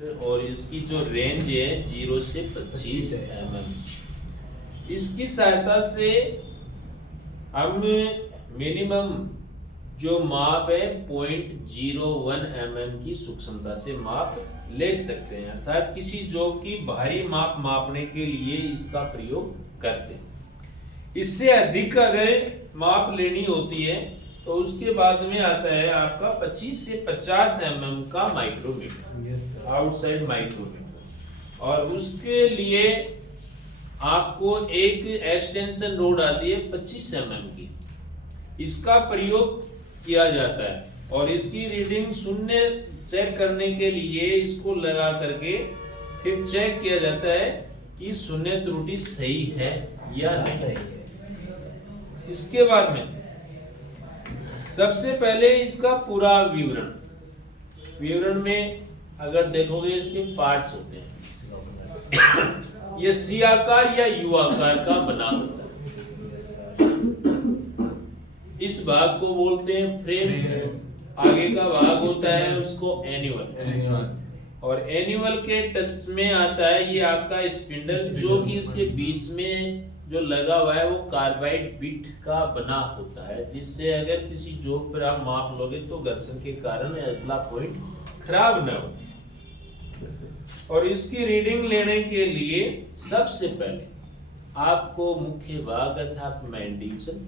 और इसकी जो रेंज है 0 से 25 mm। इसकी सहायता से हम मिनिमम जो माप है 0.01 mm की सूक्ष्मता से माप ले सकते हैं, अर्थात किसी जॉब की बाहरी माप मापने के लिए इसका प्रयोग करते हैं। इससे अधिक अगर माप लेनी होती है तो उसके बाद में आता है आपका 25 से 50 mm का माइक्रोमीटर, आउटसाइड माइक्रोमीटर। और उसके लिए आपको एक एक्सटेंशन रोड आती है 25 mm की, इसका प्रयोग किया जाता है। और इसकी रीडिंग शून्य चेक करने के लिए इसको लगा करके फिर चेक किया जाता है कि शून्य त्रुटि सही है या नहीं। इसके बाद में सबसे पहले इसका पूरा विवरण में अगर देखोगे इसके पार्ट्स होते हैं। ये सी आकार या यू आकार का बना होता है। इस भाग को बोलते हैं फ्रेम। आगे का भाग होता है उसको एन्युअल। और एन्युअल के टच में आता है ये आपका स्पिंडल, जो कि इसके बीच में जो लगा हुआ है वो कार्बाइड बिट का बना होता है, जिससे अगर किसी जॉब पर आप माप लोगे तो घर्षण के कारण अगला पॉइंट खराब न हो। और इसकी रीडिंग लेने के लिए सबसे पहले आपको मुख्य भाग अर्थात मेन डिवीजन,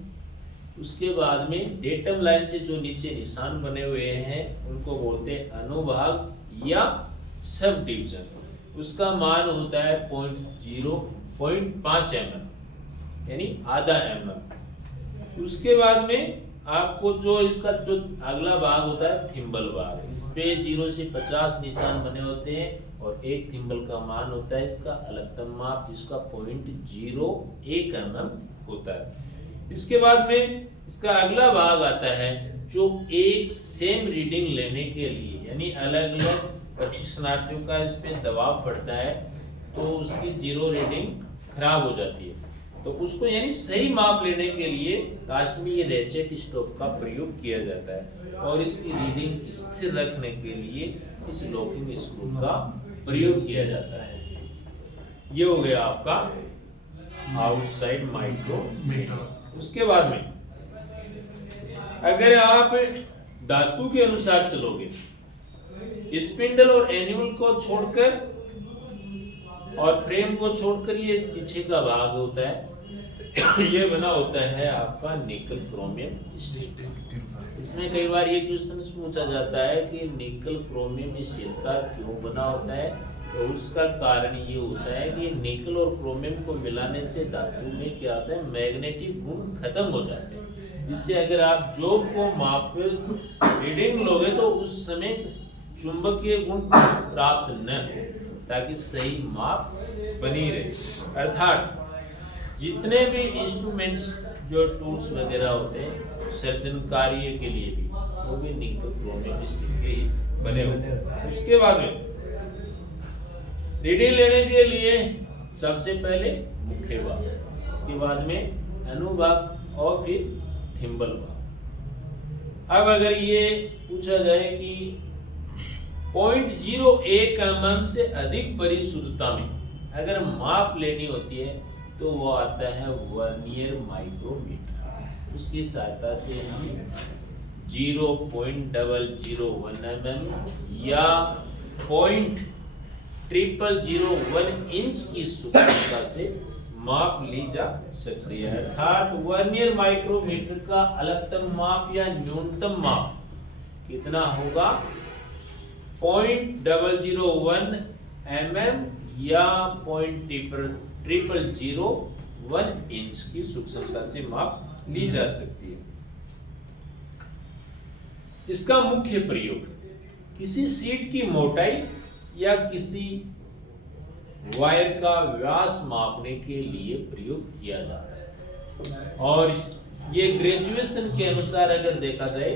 उसके बाद में डेटम लाइन से जो नीचे निशान बने हुए हैं उनको बोलते हैं अनुभाग या सब डिवीजन। उसका मान होता है 0.5 mm यानी आधा mm। उसके बाद में आपको जो इसका जो अगला भाग होता है थिम्बल भाग, इस पे 0 से 50 निशान बने होते हैं और एक थिम्बल का मान होता है इसका अलगतम माप, जिसका 0.01 mm होता है। इसके बाद में इसका अगला भाग आता है जो एक सेम रीडिंग लेने के लिए, यानी अलग अलग प्रशिक्षणार्थियों का इस पे दबाव पड़ता है तो उसकी जीरो रीडिंग खराब हो जाती है, तो उसको यानी सही माप लेने के लिए लास्ट में ये रेचेट स्टॉप का प्रयोग किया जाता है। और इसकी रीडिंग स्थिर रखने के लिए इस लॉकिंग स्क्रू का प्रयोग किया जाता है। ये हो गया आपका आउटसाइड माइक्रोमीटर। उसके बाद में अगर आप धातु के अनुसार चलोगे, स्पिंडल और एनिमल को छोड़कर और फ्रेम को छोड़कर ये पीछे का भाग होता है, ये बना होता है आपका निकल क्रोमियम स्टील। इसमें कई बार ये क्वेश्चन पूछा जाता है कि निकल क्रोमियम स्टील का क्यों बना होता है, तो उसका कारण ये होता है कि निकल और क्रोमियम को मिलाने से धातु में क्या होता है, मैग्नेटिक गुण खत्म हो जाते हैं, जिससे अगर आप जॉब को माप रीडिंग लोगे तो उस समय चुंबकीय गुण प्राप्त न हो, ताकि सही माप बनी रहे। अर्थात जितने भी इंस्ट्रूमेंट्स जो टूल्स वगैरह होते हैं सर्जन कार्य के लिए भी, वो भी निकल क्रोमियम स्टील के ही बने होते हैं। उसके बाद में रीडिंग लेने के लिए सबसे पहले मुख्य भाग, उसके बाद में अनुभाग और फिर थिम्बल भाग। अब अगर ये पूछा जाए कि 0.01 mm से अधिक परिशुद्धता में अगर माप लेनी होती है तो वो आता है वर्नियर माइक्रोमीटर। उसकी सहायता से हम 0.001 mm या 0.0001 इंच की सूक्ष्मता से माप ली जा सकती है। अर्थात वर्नियर माइक्रोमीटर का अलगतम माप या न्यूनतम माप कितना होगा, 0.001 mm या 0.0001 इंच की सूक्ष्मता से माप ली जा सकती है। इसका मुख्य प्रयोग किसी शीट की मोटाई या किसी वायर का व्यास मापने के लिए प्रयोग किया जाता है। और ये ग्रेजुएशन के अनुसार अगर देखा जाए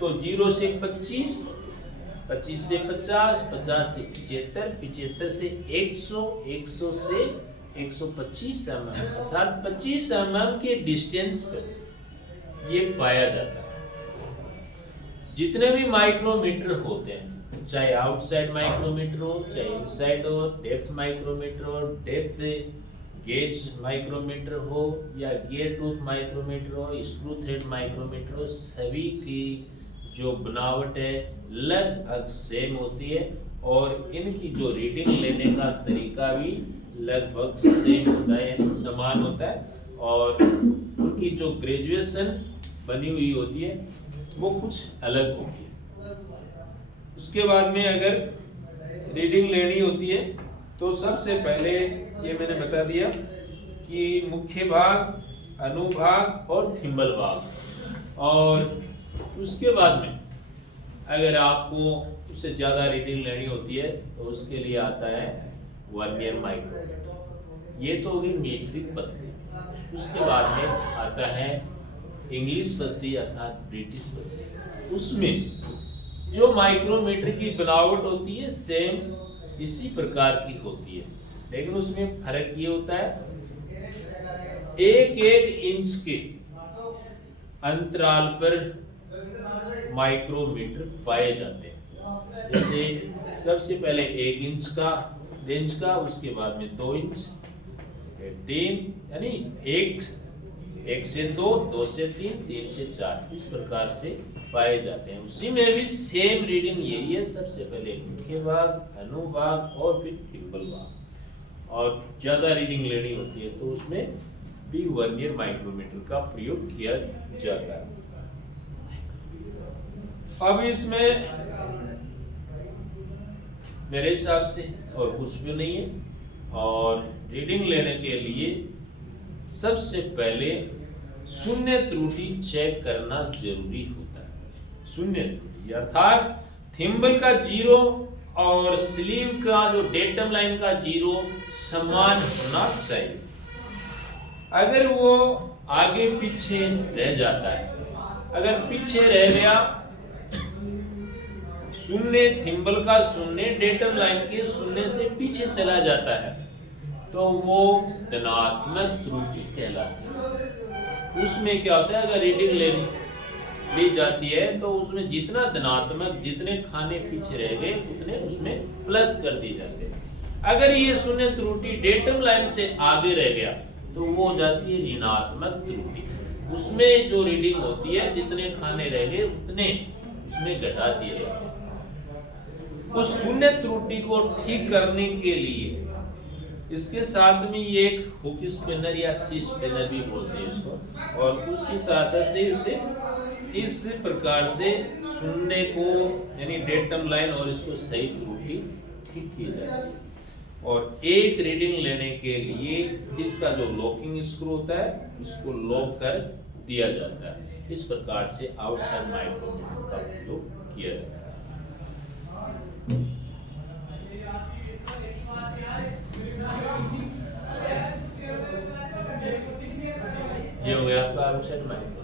तो 0 से 25, 25 से 50, 50 से 75, 75 से 100, 100 से 125 mm, अर्थात 25 mm के डिस्टेंस पर ये पाया जाता है। जितने भी माइक्रोमीटर होते हैं चाहे आउटसाइड माइक्रोमीटर हो, चाहे इनसाइड हो, डेप्थ माइक्रोमीटर हो, डेप्थ गेज माइक्रोमीटर हो, या गियर टूथ माइक्रोमीटर हो, स्क्रू थ्रेड माइक्रोमीटर हो, सभी की जो बनावट है लगभग सेम होती है और इनकी जो रीडिंग लेने का तरीका भी लगभग सेम होता है, यानी समान होता है। और उनकी जो ग्रेजुएशन बनी हुई होती है वो कुछ अलग होती है। उसके बाद में अगर रीडिंग लेनी होती है तो सबसे पहले ये मैंने बता दिया कि मुख्य भाग, अनुभाग और थिम्बल भाग। और उसके बाद में अगर आपको उससे ज़्यादा रीडिंग लेनी होती है तो उसके लिए आता है वर्नियर माइक्रोमीटर। ये तो होगी मीट्रिक पद्धति। उसके बाद में आता है इंग्लिश पद्धति अर्थात ब्रिटिश पद्धति। उसमें जो माइक्रोमीटर की बनावट होती है सेम इसी प्रकार की होती है, लेकिन उसमें फर्क ये होता है एक एक इंच के अंतराल पर माइक्रोमीटर पाए जाते हैं। जैसे सबसे पहले 1 इंच का रेंज का, उसके बाद में 2 इंच, फिर 3, यानी 1 से 2, 2 से 3, 3 से 4, इस प्रकार से पाए जाते हैं। उसी में भी सेम रीडिंग यही है, सबसे पहले मुख्य भाग, अनुभाग और फिर थिम्बल भाग। और ज़्यादा रीडिंग लेनी होती है तो उसमें भी वर्नियर माइक्रोमीटर का प्रयोग किया जाता है। अब इसमें मेरे हिसाब से और कुछ भी नहीं है। और रीडिंग लेने के लिए सबसे पहले शून्य त्रुटि चेक करना जरूरी होता है। शून्य त्रुटि अर्थात थिम्बल का 0 और स्लीव का जो डेटम लाइन का 0 समान होना चाहिए। अगर वो आगे पीछे रह जाता है, अगर पीछे रह गया, शून्य थिम्बल का 0 डेटम लाइन के 0 से पीछे चला जाता है तो वो धनात्मक त्रुटि कहलाती है। उसमें क्या होता है, अगर रीडिंग ली जाती है तो उसमें जितना धनात्मक, जितने खाने पीछे रह गए उतने उसमें प्लस कर दिए जाते हैं। अगर ये शून्य त्रुटि डेटम लाइन से आगे रह गया तो वो हो जाती है ऋणात्मक त्रुटि। उसमें जो रीडिंग होती है जितने खाने रह गए उतने उसमें घटा दिए जाते हैं। उस शून्य त्रुटि को ठीक करने के लिए इसके साथ में ये एक हुक स्पिनर या सी स्पिनर भी बोलते हैं इसको, और उसकी सहायता से उसे इस प्रकार से शून्य को यानी डेटम लाइन और इसको सही त्रुटि ठीक की जाती है। और एक रीडिंग लेने के लिए इसका जो लॉकिंग स्क्रू होता है इसको लॉक कर दिया जाता है। इस प्रकार से आउटसाइड माइक्रोमीटर का प्रयोग किया जाता है। ये हो गया आपका आउटसाइड माइक्रोमीटर।